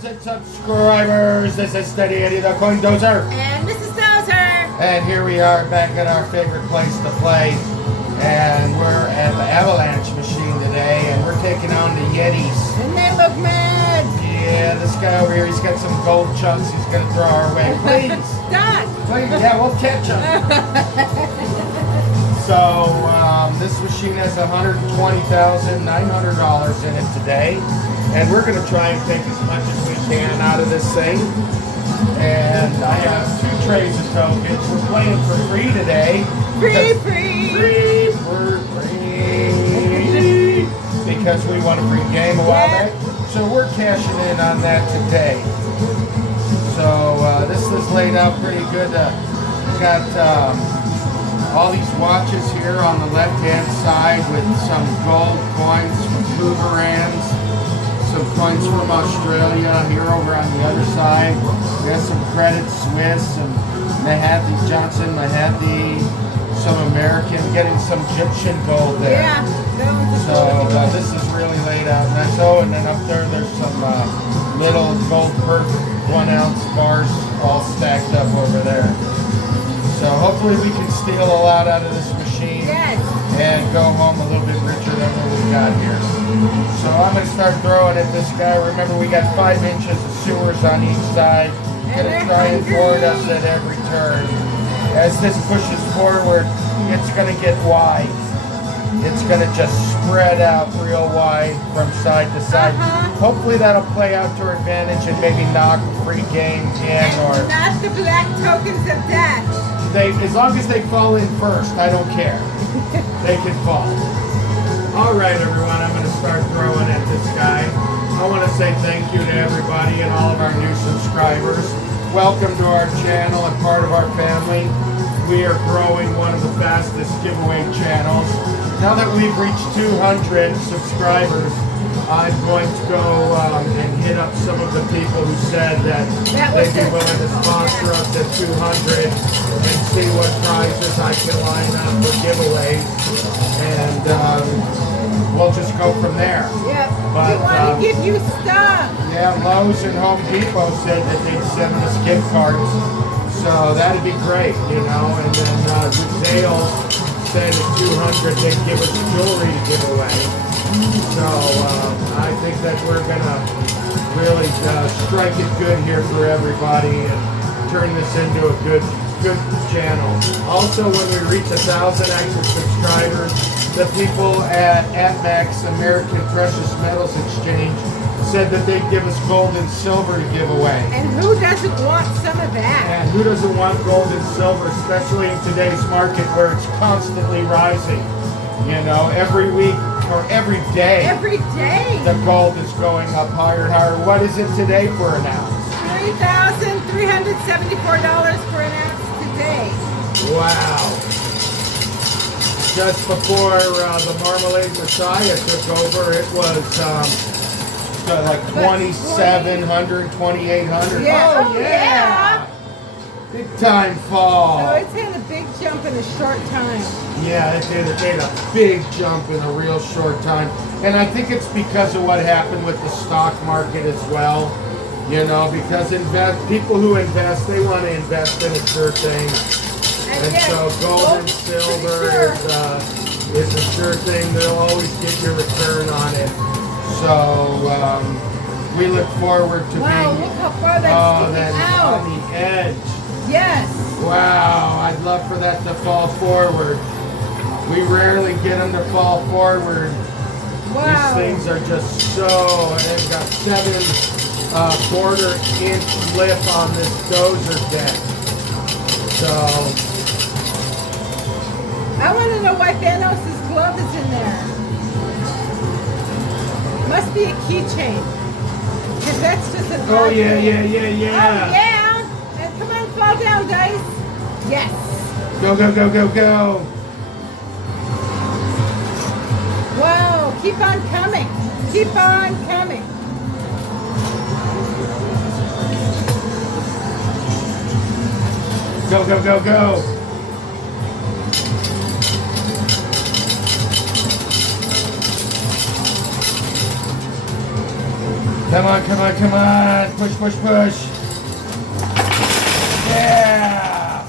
friends and subscribers. This is Steady Eddie the Coin Dozer. And this is Dozer. And here we are back at our favorite place to play. And we're at the Avalanche machine today. And we're taking on the Yetis. And they look mad. Yeah, this guy over here, he's got some gold chunks he's going to throw our way. Please. Done. Please. Yeah, we'll catch him. So, this machine has $120,900 in it today. And we're going to try and take as much as we can out of this thing. And I have 2 trays of tokens. We're playing for free today. Free. Because we won a free game a while back. So we're cashing in on that today. So this is laid out pretty good. Got all these watches here on the left-hand side with some gold coins from boomerangs. Some coins from Australia here over on the other side. We have some Credit Suisse, some Mahathir Johnson, some American, getting some Egyptian gold there. Yeah. So this is really laid out nice. Oh, and then up there's some little gold perk 1-ounce bars all stacked up over there. So hopefully we can steal a lot out of this machine and go home a little bit richer than what we got here. So I'm going to start throwing at this guy. Remember, we got 5 inches of sewers on each side. Going to try and board us at every turn. As this pushes forward, it's going to get wide. It's going to just spread out real wide from side to side. Hopefully that'll play out to our advantage and maybe knock a free game in. Or not the black tokens of death. As long as they fall in first, I don't care. They can fall. All right, everyone, I'm going to start throwing at this guy. I want to say thank you to everybody and all of our new subscribers. Welcome to our channel and part of our family. We are growing one of the fastest giveaway channels. Now that we've reached 200 subscribers, I'm going to go and hit up some of the people who said that they'd be willing to sponsor us at 200 and see what prizes I can line up for giveaways. And we'll just go from there. Yep. But, we want to give you stuff. Yeah, Lowe's and Home Depot said that they'd send us gift cards. So that'd be great, you know. And then Zale said at 200 they'd give us jewelry to give away. So I think that we're gonna really strike it good here for everybody and turn this into a good channel. Also, when we reach 1,000 active subscribers, the people at APMEX, American Precious Metals Exchange, said that they'd give us gold and silver to give away. And who doesn't want some of that? And who doesn't want gold and silver, especially in today's market where it's constantly rising. You know, every week or every day. Every day. The gold is going up higher and higher. What is it today for an ounce? $3,374 for an ounce today. Wow. Just before the Marmalade Messiah took over, it was like 2,700, 2,800. Yeah. Oh, yeah. Big time fall. So it's had a big jump in a short time. Yeah, it did. It made a big jump in a real short time. And I think it's because of what happened with the stock market as well. You know, because people who invest, they want to invest in a sure thing. And so gold and silver is a sure thing. They'll always get your return on it. So we look forward to being look how far that's sticking out. On the edge. Yes. Wow, I'd love for that to fall forward. We rarely get them to fall forward. Wow. These things are just so, and they've got 7/4-inch lip on this dozer deck. So I want to know why Thanos' glove is in there. Must be a keychain. Because that's just an Oh, yeah. Oh, yeah. And come on, fall down, guys. Yes. Go. Whoa, keep on coming. Keep on coming. Go. Come on, come on, come on. Push, push, push. Yeah.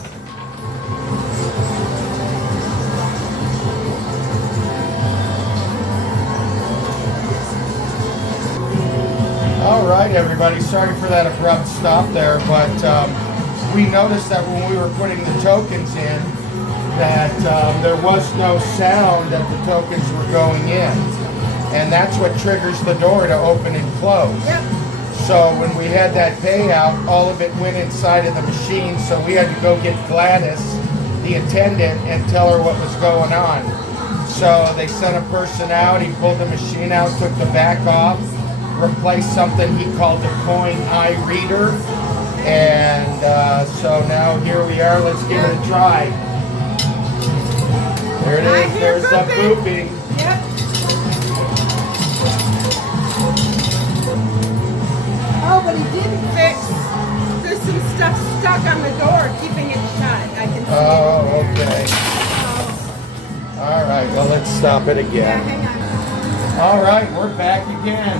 All right, everybody. Sorry for that abrupt stop there, but we noticed that when we were putting the tokens in, that there was no sound that the tokens were going in. And that's what triggers the door to open and close. Yep. So when we had that payout, all of it went inside of the machine, so we had to go get Gladys, the attendant, and tell her what was going on. So they sent a person out, he pulled the machine out, took the back off, replaced something he called the coin eye reader, and so now here we are. Let's give it a try. There it is. There's the booping. Yep. Oh, but he didn't fix. There's some stuff stuck on the door, keeping it shut. I can see. Oh, okay. All right. Well, let's stop it Yeah, again. hang on. All right, we're back again.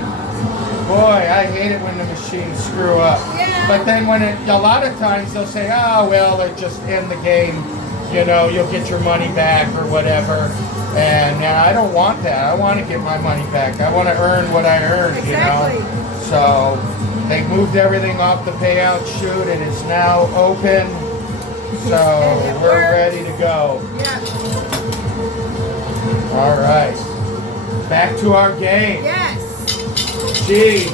Boy, I hate it when the machines screw up. Yeah. But then when a lot of times they'll say, oh, well, they'll just end the game. You know, you'll get your money back or whatever. And I don't want that. I want to get my money back. I want to earn what I earned, Exactly. you know. So they moved everything off the payout chute. It is now open. So And it we're works. ready to go. Yeah. All right. Back to our game. Yes. Jeez.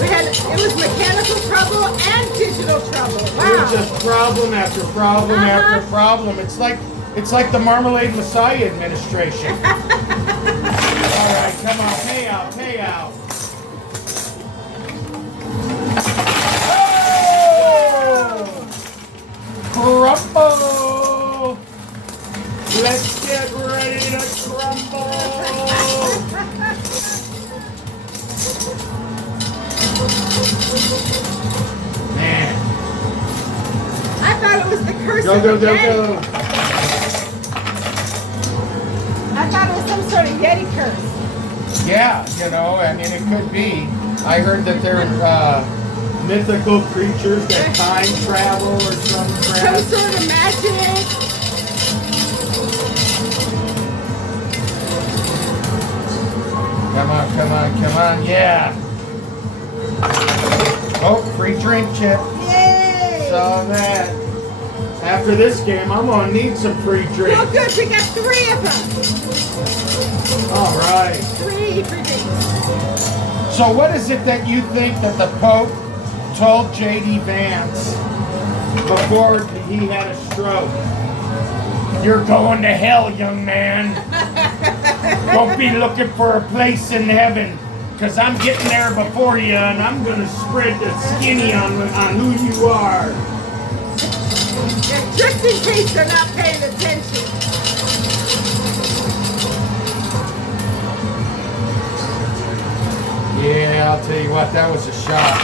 It was mechanical trouble and digital trouble. Wow. It's just problem after problem after problem. It's like the Marmalade Messiah administration. All right, come on, payout, payout. Oh! Crumble! Let's get ready to crumble! Man. I thought it was the curse Go, of go, the go, Yeti. go. I thought it was some sort of Yeti curse. Yeah, you know, I mean, it could be. I heard that there are mythical creatures that time travel or some Some crap. sort of magic. Come on, come on, come on, yeah. Oh, free drink, Chip. Yay! Saw that. After this game, I'm gonna need some free Oh, drinks. good. We got 3 of them. All right. 3 for drinks. So what is it that you think that the Pope told J.D. Vance before he had a stroke? You're going to hell, young man. Don't be looking for a place in heaven, because I'm getting there before you, and I'm going to spread the skinny on who you are. And just in case they're not paying attention. Yeah, I'll tell you what, that was a shock.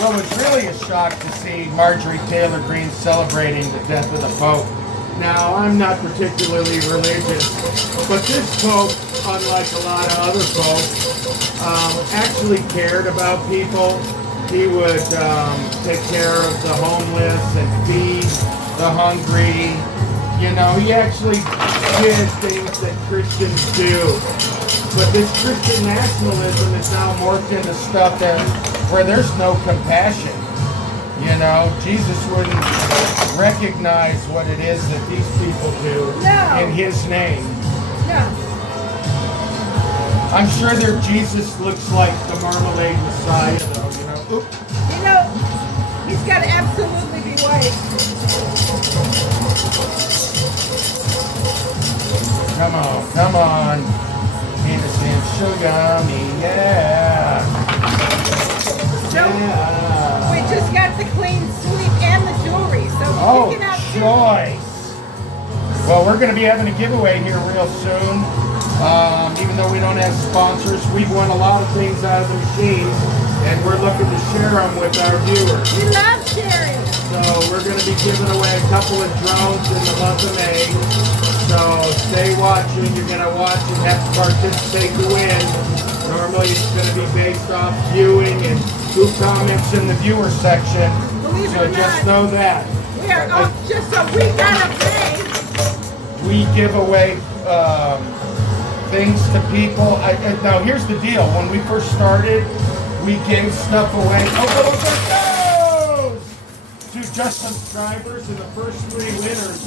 Well, it was really a shock to see Marjorie Taylor Greene celebrating the death of the Pope. Now, I'm not particularly religious, but this Pope, unlike a lot of other popes, actually cared about people. He would take care of the homeless and feed the hungry. You know, he actually did things that Christians do. But this Christian nationalism is now morphed into stuff where there's no compassion. You know, Jesus wouldn't recognize what it is that these people do in his name. No. I'm sure their Jesus looks like the Marmalade Messiah, though, you know. Oop. You know, he's got to absolutely be white. Come on, come on. Innocent sugar me, yeah. So, we just got the clean sweep and the jewelry. So Oh, you can have choice. Well, we're going to be having a giveaway here real soon. Even though we don't have sponsors, we've won a lot of things out of the machines, and we're looking to share them with our viewers. We love sharing. So we're going to be giving away a couple of drones in the month of May. So stay watching. You're going to watch and have to participate to win. Normally it's going to be based off viewing and who comments in the viewer section. Believe it So or just not, know that. we are just a week out of May. We give away things to people. Now here's the deal. When we first started, we gave stuff away. Oh, to just subscribers, and the first 3 winners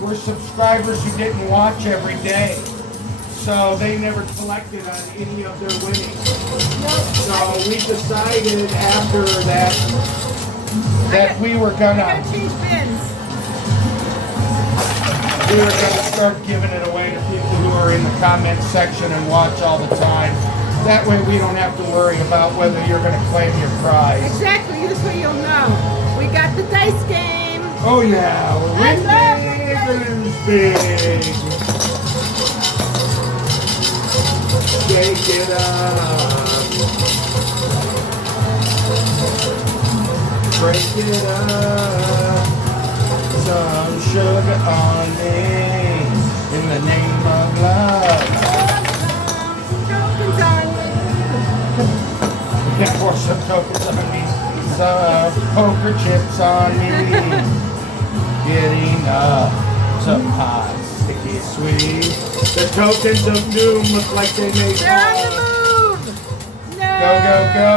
were subscribers who didn't watch every day. So they never collected on any of their winnings. So we decided after that we were gonna change bins. We were going to start giving it away to people who are in the comment section and watch all the time. That way we don't have to worry about whether you're going to claim your prize. Exactly, this way you'll know. We got the dice game. Oh yeah, win big, lose big. Shake it up. Break it up. Some sugar on me in the name of love. Yeah, pour some tokens on me. Some poker chips on me. Getting up. Some hot, sticky, sweet. The tokens of doom look like they may They're on the fall. move. No. Go, go, go.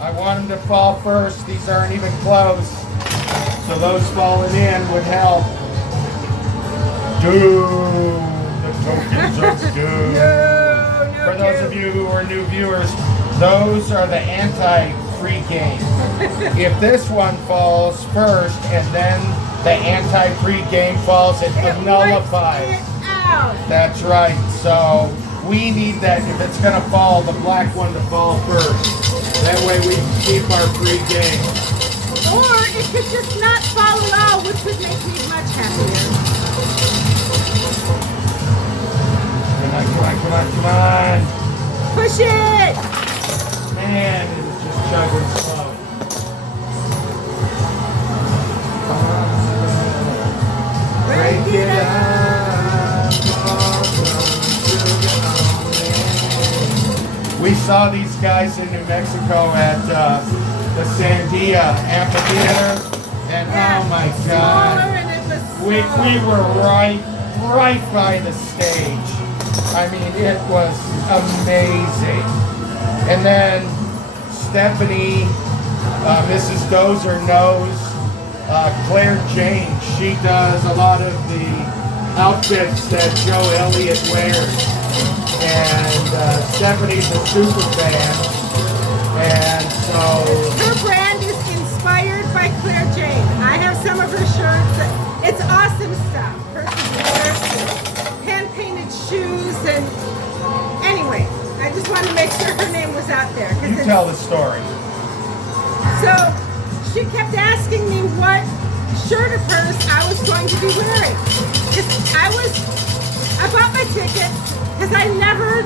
I want them to fall first. These aren't even close. So those falling in would help. Doom. The tokens of doom. No, For those of you who are new viewers, those are the anti-free game. If this one falls first and then the anti-free game falls, it nullifies. It out. That's right. So we need that. If it's going to fall, the black one to fall first. That way we can keep our free game. Or it could just not fall at all, which would make me much happier. Come on, come on, come on, come on. Push it! Man, it's just chugging slow. Break it up. We saw these guys in New Mexico at the Sandia Amphitheater, and oh my God, we were right by the stage. I mean, it was amazing. And then Stephanie, Mrs. Dozer knows Claire Jane. She does a lot of the outfits that Joe Elliott wears. And Stephanie's a super fan. And so her brand is inspired by Claire Jane. I have some of her shirts. It's awesome stuff. Hand-painted shoes, and anyway, I just wanted to make sure her name was out there. you tell the story. So she kept asking me what shirt of hers I was going to be wearing. I bought my ticket because I never.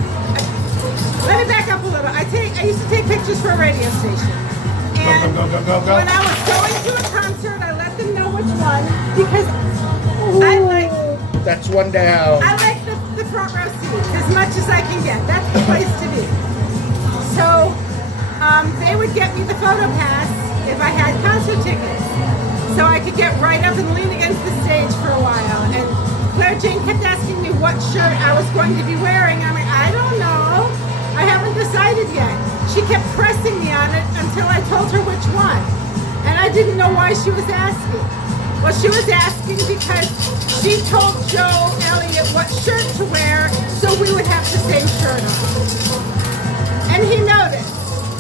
Let me back up a little. I used to take pictures for a radio station. And Go. when I was going to a concert, I let them know which one because I like. That's one down. I like the front row seat as much as I can get. That's the place to be. So they would get me the photo pass if I had concert tickets. So I could get right up and lean against the stage for a while. And Claire Jane kept asking me what shirt I was going to be wearing. I'm like, I don't know. I haven't decided yet. She kept pressing me on it until I told her which one. And I didn't know why she was asking. Well, she was asking because she told Joe Elliott what shirt to wear so we would have the same shirt on. And he noticed.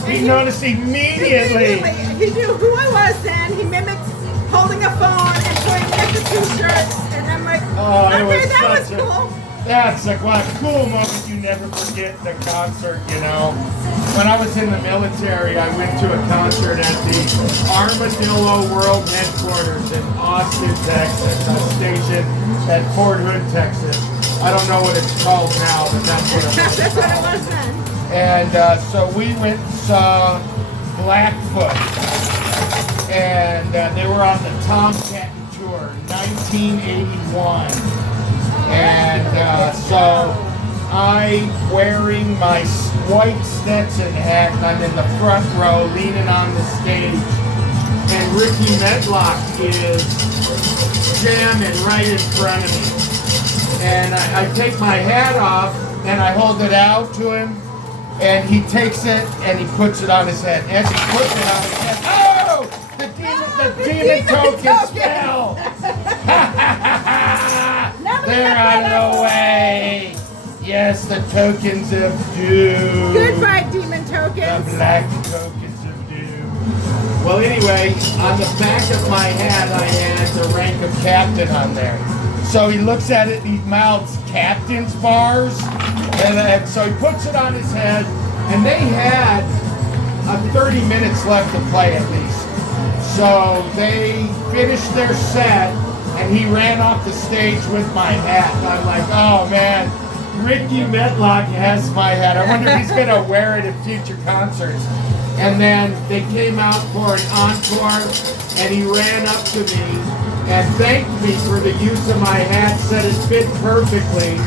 He noticed immediately. He knew who I was then. He mimicked holding a phone and pointing at the two shirts. And I'm like, okay, that was cool. That's a cool moment you never forget the concert, you know. When I was in the military, I went to a concert at the Armadillo World Headquarters in Austin, Texas. I was stationed at Fort Hood, Texas. I don't know what it's called now, but that's what it was. That's what it was then. And so we went and saw Blackfoot. And they were on the Tom Petty Tour, 1981. And so I'm wearing my white Stetson hat, and I'm in the front row leaning on the stage. And Ricky Medlock is jamming right in front of me. And I take my hat off and I hold it out to him, and he takes it and he puts it on his head. As he puts it on his head, oh! The demon tokens fell! They're out of the way! Yes, the tokens of doom. Goodbye, demon tokens. The black tokens of doom. Well, anyway, on the back of my hat, I had the rank of captain on there. So he looks at it and he mouths captain's bars. And so he puts it on his head. And they had 30 minutes left to play at least. So they finished their set and he ran off the stage with my hat. And I'm like, oh man, Ricky Medlock has my hat. I wonder if he's going to wear it at future concerts. And then they came out for an encore, and he ran up to me and thanked me for the use of my hat, said it fit perfectly.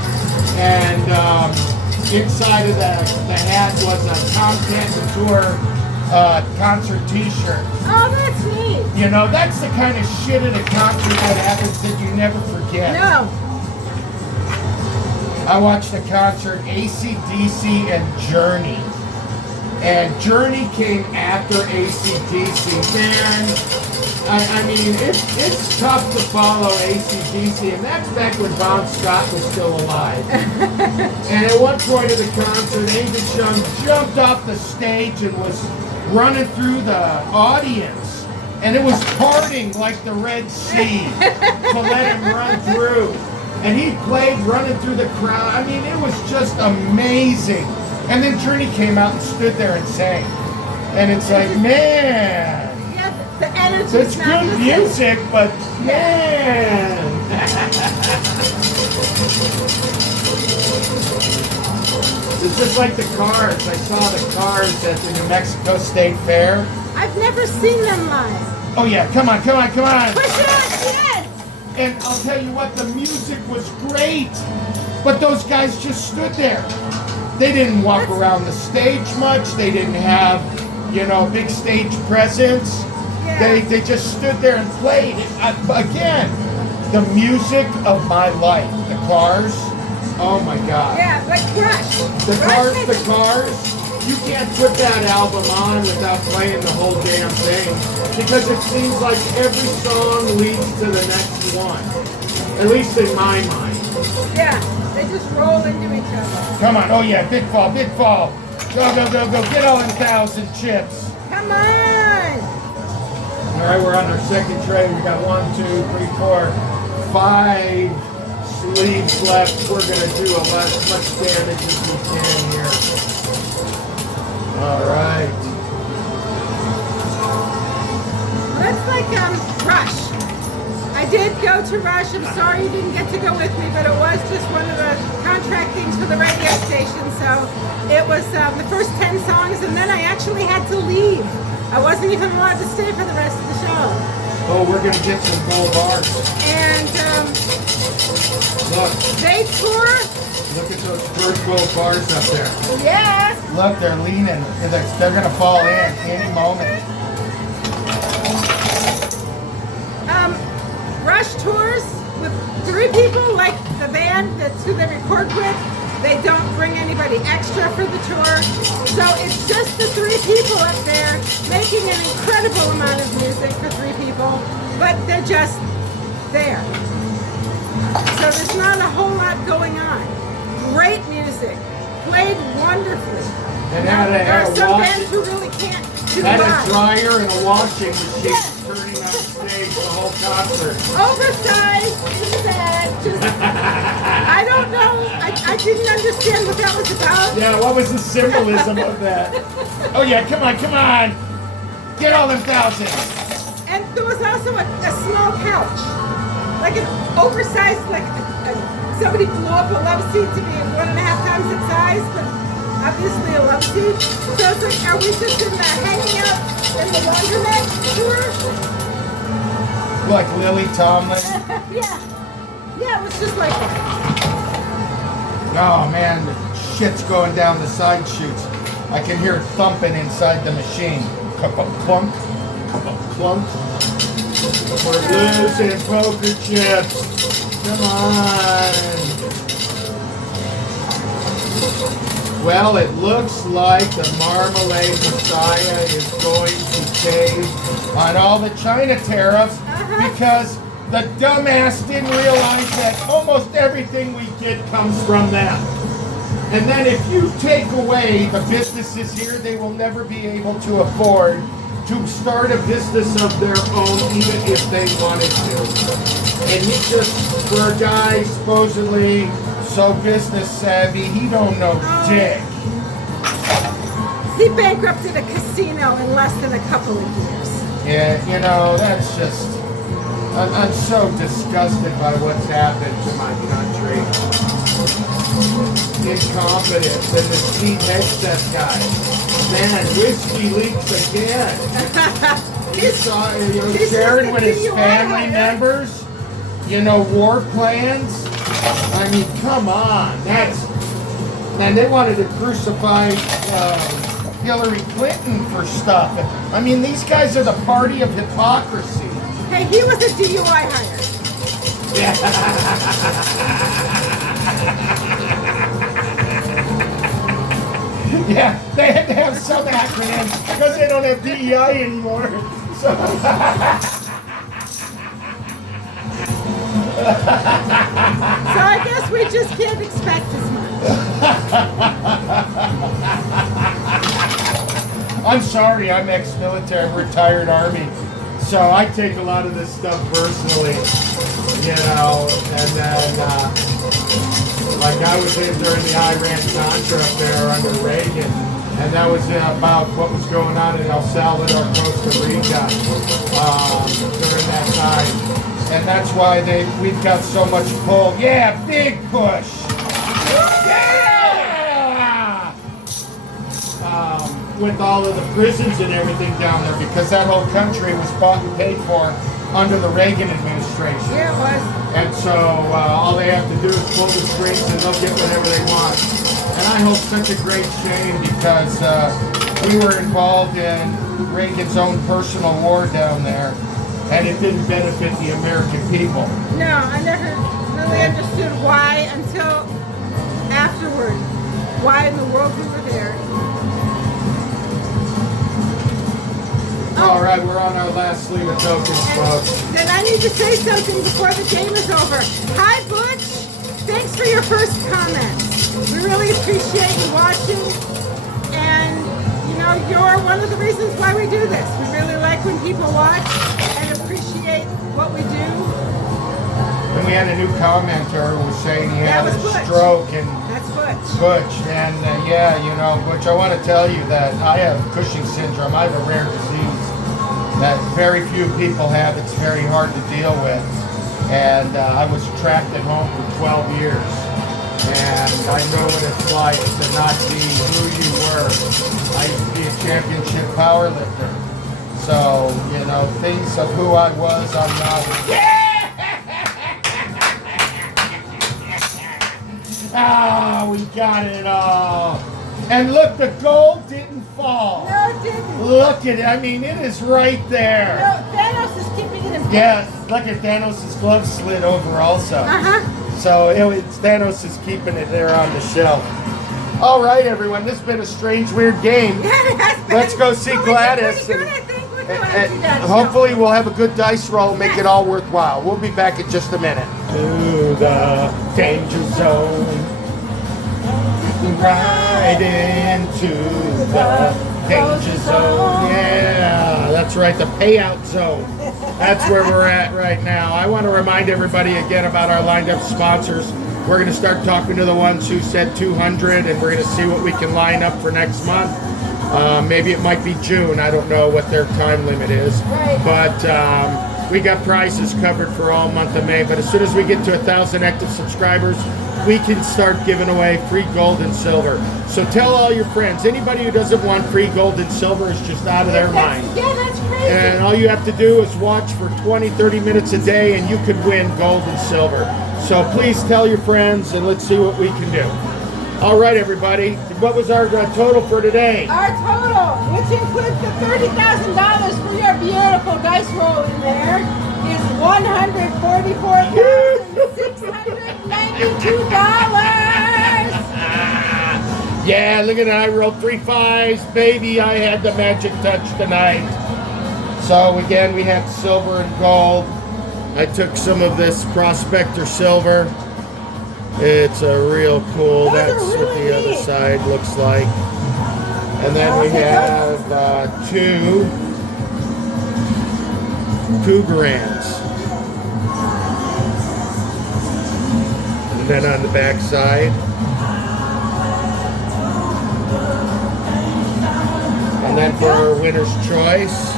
And inside of the hat was a Tom Cantor concert t-shirt. Oh, that's neat. You know, that's the kind of shit at a concert that happens that you never forget. No. I watched a concert, AC/DC and Journey. And Journey came after AC/DC. Man, I mean, it's tough to follow AC/DC, and that's back when Bon Scott was still alive. And at one point of the concert, Angus Young jumped off the stage and was running through the audience. And it was parting like the Red Sea to let him run through. And he played running through the crowd. I mean, it was just amazing. And then Journey came out and stood there and sang. And it's like, man. Yeah, the energy. It's good music, but man. It's just like the Cars. I saw the Cars at the New Mexico State Fair. I've never seen them live. Oh yeah, come on. Push it on, yes. And I'll tell you what, the music was great. But those guys just stood there. They didn't walk around the stage much. They didn't have, you know, big stage presence. Yeah. They just stood there and played. Again, the music of my life. The Cars. Oh my God. Yeah, like Rush. The Cars. You can't put that album on without playing the whole damn thing, because it seems like every song leads to the next one. At least in my mind. Yeah, they just roll into each other. Come on, oh yeah, big fall. Go, get all them 1,000 chips. Come on. All right, we're on our second tray. We got 1, 2, 3, 4, 5 sleeves left. We're gonna do as much damage as we can here. All right. That's like Rush. I did go to Rush. I'm sorry you didn't get to go with me, but it was just one of the contract things for the radio station. So it was the first 10 songs, and then I actually had to leave. I wasn't even allowed to stay for the rest of the show. Oh, we're gonna get some gold bars. And Look. They tour. Look at those first gold bars up there. Yeah. Look, they're leaning. They're going to fall in any moment. Rush tours with 3 people, like the band that's who they record with. They don't bring anybody extra for the tour. So it's just the 3 people up there making an incredible amount of music for 3 people, but they're just there. So there's not a whole lot going on. Great music, played wonderfully. And there are some bands who really can't do had live. a dryer and a washing machine Yes. turning on stage the whole concert. Oversized, isn't that? Just, I don't know. I didn't understand what that was about. Yeah, what was the symbolism of that? Oh yeah, come on. Get all them 1,000. And there was also a small couch, like an oversized, like somebody blew up a love seat to be 1.5 times its size, but obviously a love seat. So it's like, are we just in the hanging out in the laundromat tour? Like Lily Tomlin. Yeah, it was just like that. Oh man, the shit's going down the side chutes. I can hear it thumping inside the machine. Clunk, clunk. We're losing poker chips. Come on. Well, it looks like the Marmalade Messiah is going to cave on all the China tariffs because the dumbass didn't realize that almost everything we get comes from them. And then if you take away the businesses here, they will never be able to afford to start a business of their own, even if they wanted to. And he just, for a guy supposedly so business savvy, he don't know dick. He bankrupted a casino in less than a couple of years. Yeah, you know, that's just, I'm so disgusted by what's happened to my country. Incompetence and the Steve Headset guy. Man, whiskey leaks again. Sharing with his family members, you know, war plans. I mean, come on. And they wanted to crucify Hillary Clinton for stuff. I mean, these guys are the party of hypocrisy. Hey, he was a DUI hire. Yeah. Yeah, they had to have some acronym because they don't have DEI anymore. So, so I guess we just can't expect as much. I'm sorry, I'm ex-military, I'm retired Army. So I take a lot of this stuff personally, you know, and then like I was in during the Iran-Contra affair under Reagan, and that was about what was going on in El Salvador, Costa Rica during that time. And that's why we've got so much pull. Yeah, big push. Yeah! With all of the prisons and everything down there, because that whole country was bought and paid for under the Reagan administration. Yeah, it was. And so all they have to do is pull the strings and they'll get whatever they want. And I hold such a great shame because we were involved in Reagan's own personal war down there, and it didn't benefit the American people. No, I never really understood why until afterward. Why in the world we were there. All right, we're on our last sleeve of tokens, folks. Then I need to say something before the game is over. Hi, Butch. Thanks for your first comments. We really appreciate you watching. And, you know, you're one of the reasons why we do this. We really like when people watch and appreciate what we do. And we had a new commenter who was saying he had a stroke. And that's Butch. Butch. And, yeah, you know, Butch, I want to tell you that I have Cushing's syndrome. I have a rare disease that very few people have. It's very hard to deal with. And I was trapped at home for 12 years. And I know what it's like to not be who you were. I used to be a championship power lifter. So, you know, things of who I was, I'm not. Ah, we got it all. And look, the gold didn't fall. No, it didn't. Look at it. I mean, it is right there. No, Thanos is keeping it in place. Yeah, look at Thanos' glove slid over also. So Thanos is keeping it there on the shelf. All right, everyone. This has been a strange, weird game. Yeah, it has been. Let's go see Gladys. Pretty good, I think. We're going to do that. Hopefully we'll have a good dice roll, make it all worthwhile. We'll be back in just a minute. To the danger zone. Right into the danger zone. Yeah, that's right, the payout zone. That's where we're at right now. I want to remind everybody again about our lined up sponsors. We're going to start talking to the ones who said 200, and we're going to see what we can line up for next month. Maybe it might be June. I don't know what their time limit is. But we got prizes covered for all month of May. But as soon as we get to 1,000 active subscribers, we can start giving away free gold and silver. So tell all your friends. Anybody who doesn't want free gold and silver is just out of their mind. Yeah, that's crazy. And all you have to do is watch for 20, 30 minutes a day, and you could win gold and silver. So please tell your friends, and let's see what we can do. All right, everybody. What was our total for today? Our total, which includes the $30,000 for your beautiful dice roll in there, is $144,692. Yeah, look at that. I rolled 3 5s. Baby, I had the magic touch tonight. So again, we had silver and gold. I took some of this prospector silver. It's a real cool. Those are That's what really the other neat. side looks like. And then we have two grands. And then on the back side. And then for our winner's choice,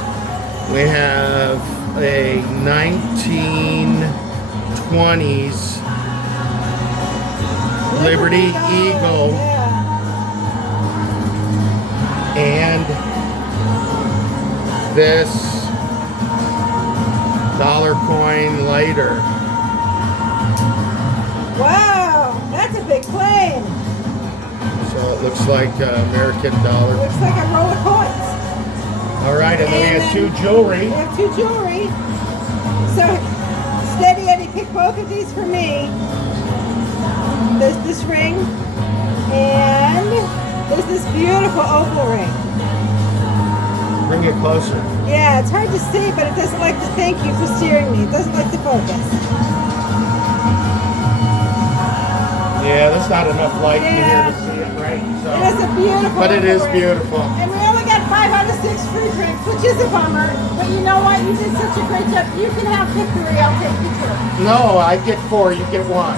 we have a 1920s Liberty Eagle Yeah. and this dollar coin lighter. Wow, that's a big claim. So it looks like American dollar. Looks like a roll of coins. All right, and then we have then two jewelry. We have two jewelry. So, Steady Eddie picked both of these for me. There's this ring, and there's this beautiful opal ring. Bring it closer. Yeah, it's hard to see, but it doesn't like to thank you for steering me. It doesn't like to focus. Yeah, there's not enough light in Yeah. here to see it, right? So, It is a beautiful but it opal is ring. beautiful. And we only got 5 out of 6 free drinks, which is a bummer. But you know what? You did such a great job. You can have victory. I'll take you to. No, I get 4, you get 1.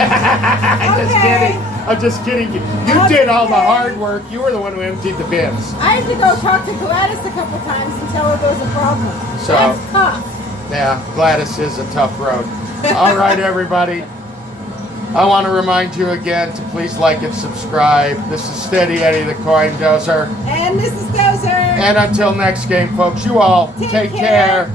I'm just Okay. kidding. I'm just kidding. You did all the hard work. You were the one who emptied the bins. I had to go talk to Gladys a couple times and tell her there was a problem. So- That's tough. Yeah, Gladys is a tough road. All right, everybody. I want to remind you again to please like and subscribe. This is Steady Eddie, the Coin Dozer. And Mrs. Dozer. And until next game, folks, you all take care.